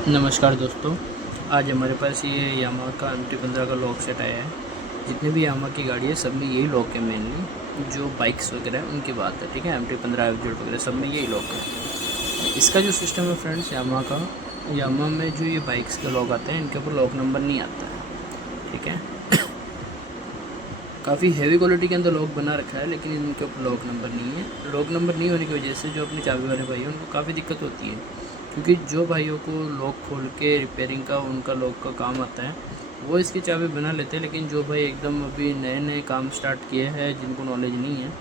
नमस्कार दोस्तों, आज हमारे पास ये यामाहा का MT-15 का लॉक सेट आया है। जितने भी यामाहा की गाड़ी है सब में यही लॉक है मेनली। जो बाइक्स वगैरह है उनकी बात है, ठीक है। MT-15 FZ वगैरह सब में यही लॉक है। इसका जो सिस्टम है फ्रेंड्स, यामाहा में जो ये बाइक्स के लॉक आते हैं इनके ऊपर लॉक नंबर नहीं आता है, ठीक है। काफ़ी हैवी क्वालिटी के अंदर लॉक बना रखा है, लेकिन इनके ऊपर लॉक नंबर नहीं है। लॉक नंबर नहीं होने की वजह से जो अपनी चाबी वाले भाई हैं उनको काफ़ी दिक्कत होती है, क्योंकि जो भाइयों को लॉक खोल के रिपेयरिंग का उनका लॉक का काम आता है वो इसकी चाबी बना लेते हैं। लेकिन जो भाई एकदम अभी नए नए काम स्टार्ट किए हैं, जिनको नॉलेज नहीं है,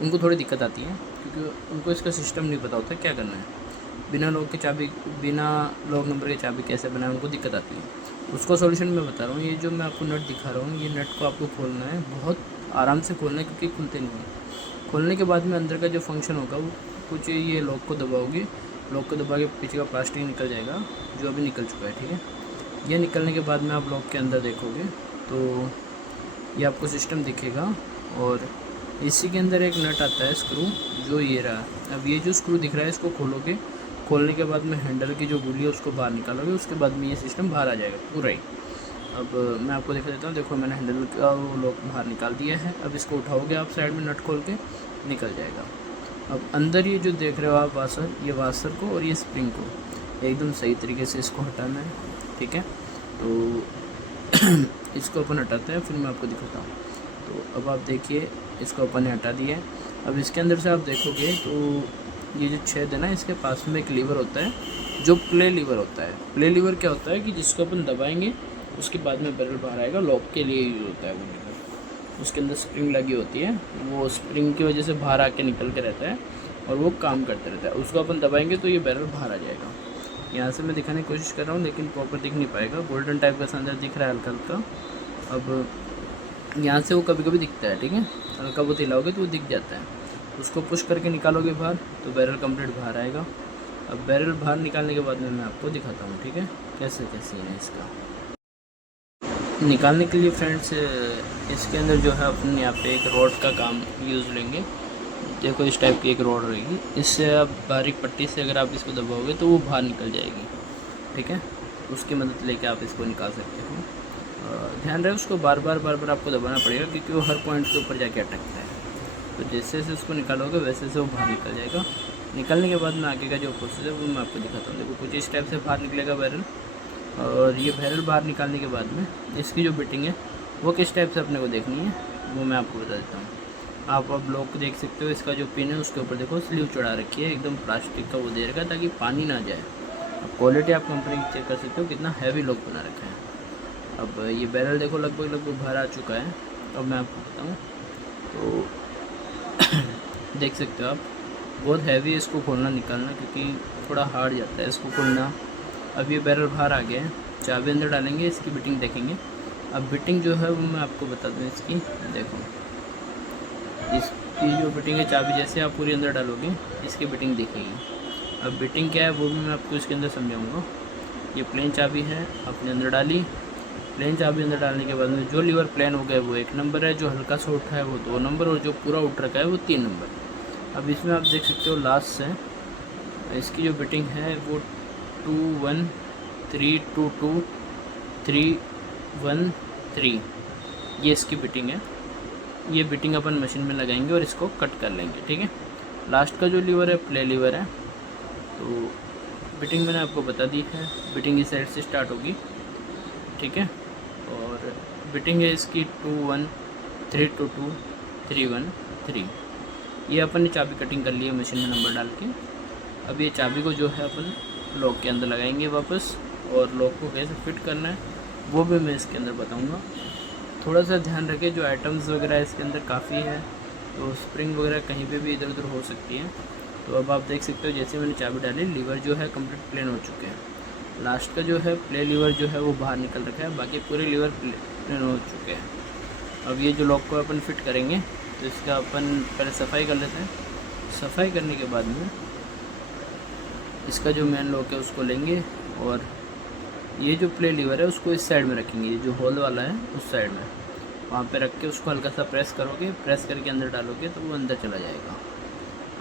उनको थोड़ी दिक्कत आती है, क्योंकि उनको इसका सिस्टम नहीं पता होता क्या करना है। बिना लॉक नंबर की चाबी कैसे बनाए उनको दिक्कत आती है। उसका सॉल्यूशन मैं बता रहा हूँ। ये जो मैं आपको नट दिखा रहा हूँ, ये नट को आपको खोलना है, बहुत आराम से खोलना है, क्योंकि खुलते नहीं हैं। खोलने के बाद में अंदर का जो फंक्शन होगा वो कुछ ये लॉक को दबाओगे, लॉक को दबा के पीछे का प्लास्टिक निकल जाएगा, जो अभी निकल चुका है, ठीक है। ये निकलने के बाद में आप लॉक के अंदर देखोगे तो ये आपको सिस्टम दिखेगा, और इसी के अंदर एक नट आता है स्क्रू, जो ये रहा। अब ये जो स्क्रू दिख रहा है इसको खोलोगे, खोलने के बाद में हैंडल की जो गुली है उसको बाहर निकालोगे, उसके बाद में ये सिस्टम बाहर आ जाएगा पूरा ही। अब मैं आपको दिखा देता हूँ। देखो, मैंने हैंडल का वो लॉक बाहर निकाल दिया है। अब इसको उठाओगे आप साइड में, नट खोल के निकल जाएगा। अब अंदर ये जो देख रहे हो आप वाशर, ये वाशर को और ये स्प्रिंग को एकदम सही तरीके से इसको हटाना है, ठीक है। तो इसको अपन हटाते हैं, फिर मैं आपको दिखाता हूँ। तो अब आप देखिए, इसको अपन ने हटा दिया है। अब इसके अंदर से आप देखोगे तो ये जो छेद है ना, इसके पास में एक लीवर होता है, जो प्ले लीवर होता है। प्ले लीवर क्या होता है कि जिसको अपन दबाएंगे उसके बाद में बैरल बाहर आएगा, लॉक के लिए यूज होता है वो लीवर। उसके अंदर स्प्रिंग लगी होती है, वो स्प्रिंग की वजह से बाहर आके निकल के रहता है और वो काम करते रहता है। उसको अपन दबाएंगे तो ये बैरल बाहर आ जाएगा। यहाँ से मैं दिखाने की कोशिश कर रहा हूँ, लेकिन प्रॉपर दिख नहीं पाएगा। गोल्डन टाइप का संदर दिख रहा है हल्का हल्का। अब यहाँ से वो कभी कभी दिखता है, ठीक है। हल्का बहुत हिलाओगे तो वो दिख जाता है। उसको पुश करके निकालोगे बाहर तो बैरल कंप्लीट बाहर आएगा। अब बैरल बाहर निकालने के बाद में मैं आपको दिखाता हूँ, ठीक है, कैसे कैसे है इसका निकालने के लिए। फ्रेंड्स, इसके अंदर जो है अपन यहाँ पे एक रॉड का काम यूज़ लेंगे। देखो, इस टाइप की एक रॉड रहेगी, इससे आप बारीक पट्टी से अगर आप इसको दबाओगे तो वो बाहर निकल जाएगी, ठीक है। उसकी मदद लेके आप इसको निकाल सकते हो। ध्यान रहे उसको बार बार आपको दबाना पड़ेगा, क्योंकि वो हर पॉइंट के ऊपर जाके अटकता है। तो जैसे जैसे उसको निकालोगे वैसे से वो बाहर निकल जाएगा। निकलने के बाद में आगे का जो प्रोसेस है वो मैं आपको दिखाता हूँ। देखो, कुछ इस टाइप से बाहर निकलेगा बैरल, और ये बैरल बाहर निकालने के बाद में इसकी जो बिटिंग है वो किस टाइप से अपने को देखनी है वो मैं आपको बता देता हूँ। आप अब ब्लॉक देख सकते हो, इसका जो पिन है उसके ऊपर देखो स्लीव चढ़ा रखी है, एकदम प्लास्टिक का वो दे रखा है ताकि पानी ना जाए। अब क्वालिटी आप कंपनी की चेक कर सकते हो, कितना हैवी लॉक बना रखा है। अब ये बैरल देखो लगभग बाहर आ चुका है। अब मैं आपको बताऊँ तो देख सकते हो आप, बहुत हैवी है इसको खोलना निकालना, क्योंकि थोड़ा हार्ड जाता है इसको खोलना। अब ये बैरल बाहर आ गया है, चाबी अंदर डालेंगे, इसकी बिटिंग देखेंगे। अब बिटिंग जो है वो मैं आपको बता दूँ इसकी। देखो, इसकी जो बिटिंग है, चाबी जैसे आप पूरी अंदर डालोगे इसकी बिटिंग दिखेगी। अब बिटिंग क्या है वो भी मैं आपको इसके अंदर समझाऊँगा। ये प्लेन चाबी है, आपने अंदर डाली। प्लेन चाबी अंदर डालने के बाद में जो लीवर प्लेन हो गया वो 1 नंबर है, जो हल्का सा उठा है वो 2 नंबर, और जो पूरा उठ रखा है वो 3 नंबर। अब इसमें आप देख सकते हो लास्ट से इसकी जो बिटिंग है वो 2 1 3 2 2 3 1 3, ये इसकी बिटिंग है। ये बिटिंग अपन मशीन में लगाएंगे और इसको कट कर लेंगे, ठीक है। लास्ट का जो लीवर है प्ले लीवर है। तो बिटिंग मैंने आपको बता दी है, बिटिंग इस साइड से स्टार्ट होगी, ठीक है। और बिटिंग है इसकी 2 1 3 2 2 3 1 3। ये अपन ने चाबी कटिंग कर ली है मशीन में नंबर डाल के। अब ये चाबी को जो है अपन लॉक के अंदर लगाएंगे वापस, और लॉक को कैसे फिट करना है वो भी मैं इसके अंदर बताऊंगा। थोड़ा सा ध्यान रखें, जो आइटम्स वगैरह इसके अंदर काफ़ी है, तो स्प्रिंग वगैरह कहीं पे भी इधर उधर हो सकती है। तो अब आप देख सकते हो, जैसे मैंने चाबी डाली, लीवर जो है कंप्लीट प्लेन हो चुके हैं। लास्ट का जो है प्ले लीवर जो है वो बाहर निकल रखा है, बाकी पूरे लीवर प्लेन हो चुके हैं। अब ये जो लॉक को अपन फिट करेंगे तो इसका अपन पहले सफाई कर लेते हैं। सफाई करने के बाद में इसका जो मेन लॉक है उसको लेंगे, और ये जो प्ले लीवर है उसको इस साइड में रखेंगे, ये जो होल वाला है उस साइड में, वहाँ पे रख के उसको हल्का सा प्रेस करोगे, प्रेस करके अंदर डालोगे तो वो अंदर चला जाएगा।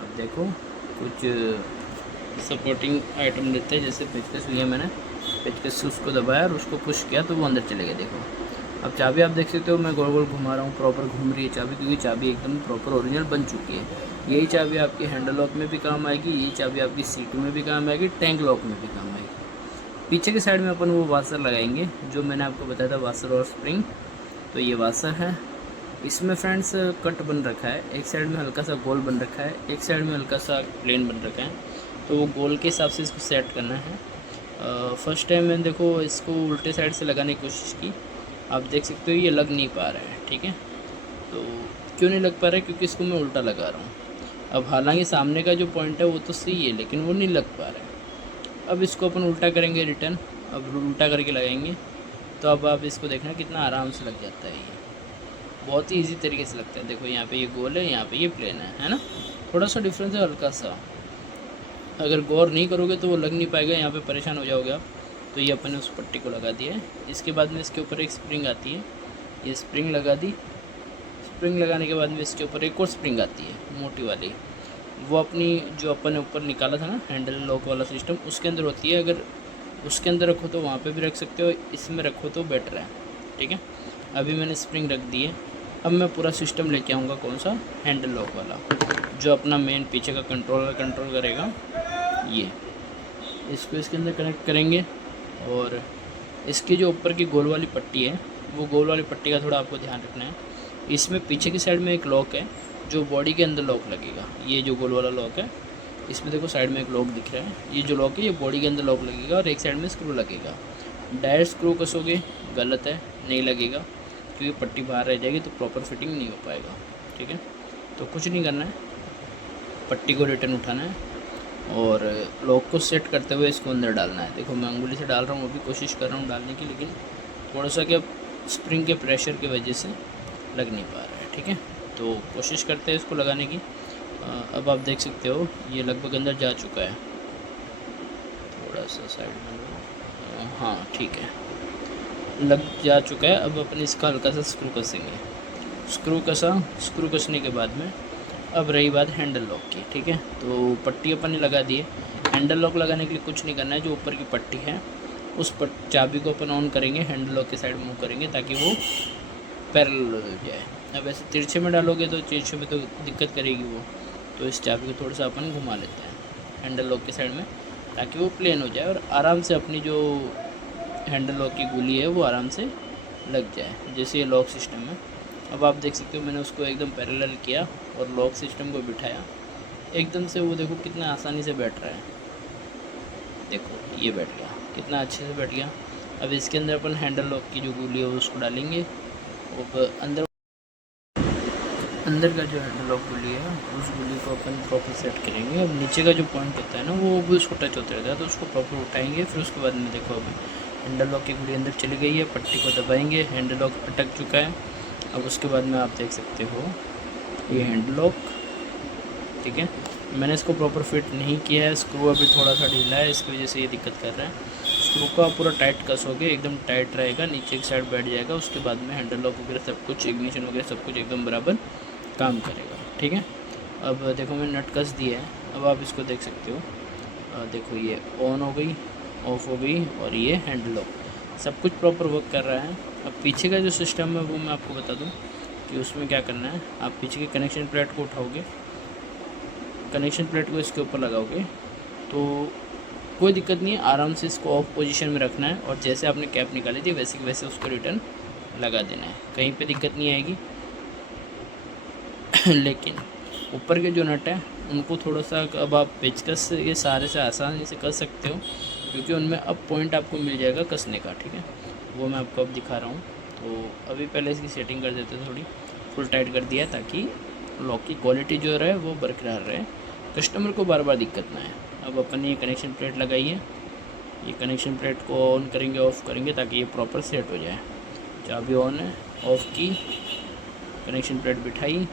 अब देखो, कुछ सपोर्टिंग आइटम लेते हैं, जैसे पेचकस लिया मैंने, पेचकस से उसको दबाया और उसको पुश किया तो वो अंदर चले गया। देखो अब चाबी आप देख सकते हो, मैं गोल गोल घुमा रहा हूँ, प्रॉपर घूम रही है चाबी, क्योंकि चाबी एकदम प्रॉपर ओरिजिनल बन चुकी है। यही चाबी आपकी हैंडल लॉक में भी काम आएगी, यही चाबी आपकी सीट में भी काम आएगी, टैंक लॉक में भी काम आएगी। पीछे के साइड में अपन वो वाशर लगाएंगे जो मैंने आपको बताया था, वाशर और स्प्रिंग। तो ये वाशर है, इसमें फ्रेंड्स कट बन रखा है, एक साइड में हल्का सा गोल बन रखा है, एक साइड में हल्का सा प्लेन बन रखा है। तो वो गोल के हिसाब से इसको सेट करना है। फर्स्ट टाइम मैंने देखो इसको उल्टे साइड से लगाने की कोशिश की, आप देख सकते हो ये लग नहीं पा रहा है। ठीक है, तो क्यों नहीं लग पा रहा है? क्योंकि इसको मैं उल्टा लगा रहा हूँ। अब हालांकि सामने का जो पॉइंट है वो तो सही है, लेकिन वो नहीं लग पा रहा है। अब इसको अपन उल्टा करेंगे रिटर्न, अब उल्टा करके लगाएंगे तो अब आप इसको देखना कितना आराम से लग जाता है। ये बहुत ही इजी तरीके से लगता है। देखो यहाँ पे ये गोल है, यहाँ पे ये प्लेन है ना, थोड़ा सा डिफरेंस है हल्का सा। अगर गौर नहीं करोगे तो वो लग नहीं पाएगा, यहाँ पे परेशान हो जाओगे आप। तो ये अपन ने उस पट्टी को लगा दिया है। इसके बाद में इसके ऊपर एक स्प्रिंग आती है, ये स्प्रिंग लगा दी। स्प्रिंग लगाने के बाद में इसके ऊपर एक और स्प्रिंग आती है मोटी वाली, वो अपनी जो अपन ने ऊपर निकाला था ना हैंडल लॉक वाला सिस्टम, उसके अंदर होती है। अगर उसके अंदर रखो तो वहाँ पे भी रख सकते हो, इसमें रखो तो बेटर है। ठीक है, अभी मैंने स्प्रिंग रख दी है। अब मैं पूरा सिस्टम लेके आऊँगा, कौन सा, हैंडल लॉक वाला, जो अपना मेन पीछे का कंट्रोल करेगा। ये इसको इसके अंदर कनेक्ट करेंगे और इसकी जो ऊपर की गोल वाली पट्टी है, वो गोल वाली पट्टी का थोड़ा आपको ध्यान रखना है। इसमें पीछे की साइड में एक लॉक है जो बॉडी के अंदर लॉक लगेगा। ये जो गोल वाला लॉक है, इसमें देखो साइड में एक लॉक दिख रहा है, ये जो लॉक है ये बॉडी के अंदर लॉक लगेगा और एक साइड में स्क्रू लगेगा। डायरेक्ट स्क्रू कसोगे गलत है, नहीं लगेगा, क्योंकि पट्टी बाहर रह जाएगी तो प्रॉपर फिटिंग नहीं हो पाएगा। ठीक है, तो कुछ नहीं करना है, पट्टी को रिटर्न उठाना है और लॉक को सेट करते हुए इसको अंदर डालना है। देखो मैं अंगुली से डाल रहा हूँ, वो भी कोशिश कर रहा हूँ डालने की, लेकिन थोड़ा सा क्या स्प्रिंग के प्रेशर की वजह से लग नहीं पा रहा है। ठीक है, तो कोशिश करते हैं इसको लगाने की। अब आप देख सकते हो ये लगभग अंदर जा चुका है, थोड़ा सा साइड में, हाँ ठीक है, लग जा चुका है। अब अपन इसका हल्का सा स्क्रू कसेंगे, स्क्रू कसने के बाद में अब रही बात हैंडल लॉक की। ठीक है, तो पट्टी अपन ने लगा दी है। हैंडल लॉक लगाने के लिए कुछ नहीं करना है, जो ऊपर की पट्टी है उस चाबी को अपन ऑन करेंगे, हैंडल लॉक के साइड मूव करेंगे ताकि वो पैरेलल हो जाए। अब ऐसे तिरछे में डालोगे तो तिरछे में तो दिक्कत करेगी वो, तो इस चाबी को थोड़ा सा अपन घुमा लेते हैं हैंडल लॉक के साइड में ताकि वो प्लेन हो जाए और आराम से अपनी जो हैंडल लॉक की गोली है वो आराम से लग जाए, जैसे ये लॉक सिस्टम है। अब आप देख सकते हो मैंने उसको एकदम पैरेलल किया और लॉक सिस्टम को बिठाया, एकदम से वो देखो कितना आसानी से बैठ रहा है। देखो ये बैठ गया, कितना अच्छे से बैठ गया। अब इसके अंदर अपन हैंडल लॉक की जो गोली है उसको डालेंगे और अंदर का जो हैंडल लॉक गोली है उस गोली को अपन प्रॉपर सेट करेंगे। अब नीचे का जो पॉइंट होता है ना वो भी उसको टच होता रहता है, तो उसको प्रॉपर उठाएंगे। फिर उसके बाद में देखो अब हैंडल लॉक की गोली अंदर चली गई है, पट्टी को दबाएंगे, हैंडल लॉक अटक चुका है। अब उसके बाद में आप देख सकते हो ये हैंडल लॉक, ठीक है, मैंने इसको प्रॉपर फिट नहीं किया है, स्क्रू अभी थोड़ा सा ढीला है, इसकी वजह से ये दिक्कत कर रहा है। स्क्रू को आप पूरा टाइट कसोगे, एकदम टाइट रहेगा, नीचे की साइड बैठ जाएगा। उसके बाद में हैंडल लॉक वगैरह सब कुछ, इग्निशन वगैरह सब कुछ एकदम बराबर काम करेगा। ठीक है, अब देखो मैंने नट कस दिया है, अब आप इसको देख सकते हो। देखो ये ऑन हो गई, ऑफ हो गई और ये हैंडल लॉक, सब कुछ प्रॉपर वर्क कर रहा है। अब पीछे का जो सिस्टम है वो मैं आपको बता दूं कि उसमें क्या करना है। आप पीछे के कनेक्शन प्लेट को उठाओगे, कनेक्शन प्लेट को इसके ऊपर लगाओगे तो कोई दिक्कत नहीं है, आराम से इसको ऑफ पोजीशन में रखना है और जैसे आपने कैप निकाली थी वैसे की वैसे उसको रिटर्न लगा देना है, कहीं पे दिक्कत नहीं आएगी। लेकिन ऊपर के जो नट है उनको थोड़ा सा अब आप पेचकस से ये सारे से आसानी से कर सकते हो, क्योंकि उनमें अब पॉइंट आपको मिल जाएगा कसने का। ठीक है, वो मैं आपको अब दिखा रहा हूँ। तो अभी पहले इसकी सेटिंग कर देते हैं, थोड़ी फुल टाइट कर दिया ताकि लॉक की क्वालिटी जो रहे वो बरकरार रहे, कस्टमर को बार बार दिक्कत ना आए। अब अपन ने ये कनेक्शन प्लेट लगाई है, ये कनेक्शन प्लेट को ऑन करेंगे ऑफ़ करेंगे ताकि ये प्रॉपर सेट हो जाए। चाबी ऑन है, ऑफ़ की, कनेक्शन प्लेट बिठाई,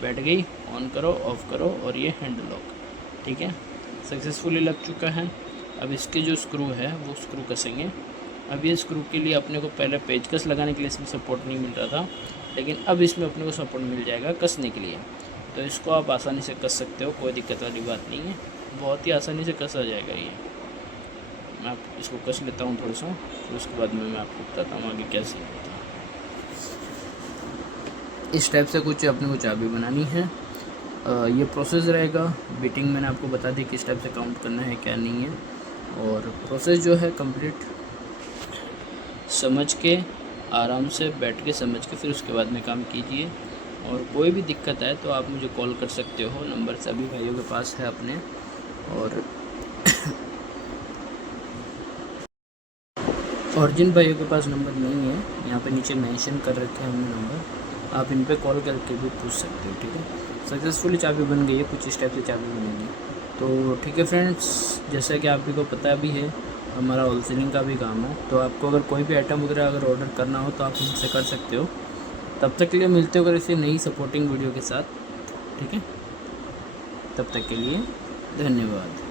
बैठ गई, ऑन करो ऑफ़ करो और ये हैंडल लॉक, ठीक है, सक्सेसफुली लग चुका है। अब इसके जो स्क्रू है वो स्क्रू कसेंगे। अब ये स्क्रू के लिए अपने को पहले पेचकस लगाने के लिए इसमें सपोर्ट नहीं मिल रहा था, लेकिन अब इसमें अपने को सपोर्ट मिल जाएगा कसने के लिए, तो इसको आप आसानी से कस सकते हो, कोई दिक्कत वाली बात नहीं है, बहुत ही आसानी से कसा जाएगा ये। मैं आप इसको कस लेता हूँ थोड़ा सा, फिर उसके बाद में मैं आपको बताता हूँ आगे कैसे होता है। इस टाइप से कुछ अपने को चाबी बनानी है। ये प्रोसेस रहेगा। बीटिंग मैंने आपको बता दी किस टाइप से काउंट करना है क्या नहीं है, और प्रोसेस जो है कंप्लीट समझ के, आराम से बैठ के समझ के फिर उसके बाद में काम कीजिए। और कोई भी दिक्कत आए तो आप मुझे कॉल कर सकते हो, नंबर सभी भाइयों के पास है अपने। और जिन भाइयों के पास नंबर नहीं है, यहाँ पे नीचे मेंशन कर रखे हैं हमने नंबर, आप इन पे कॉल करके भी पूछ सकते हो। ठीक है, सक्सेसफुली चाबी बन गई है, कुछ इस टाइप से चाबी बनेगी। तो ठीक है फ्रेंड्स, जैसा कि आप ही को पता भी है हमारा होलसेलिंग का भी काम है, तो आपको अगर कोई भी आइटम वगैरह अगर ऑर्डर करना हो तो आप हमसे कर सकते हो। तब तक के लिए मिलते हो अगर इसे नई सपोर्टिंग वीडियो के साथ। ठीक है, तब तक के लिए धन्यवाद।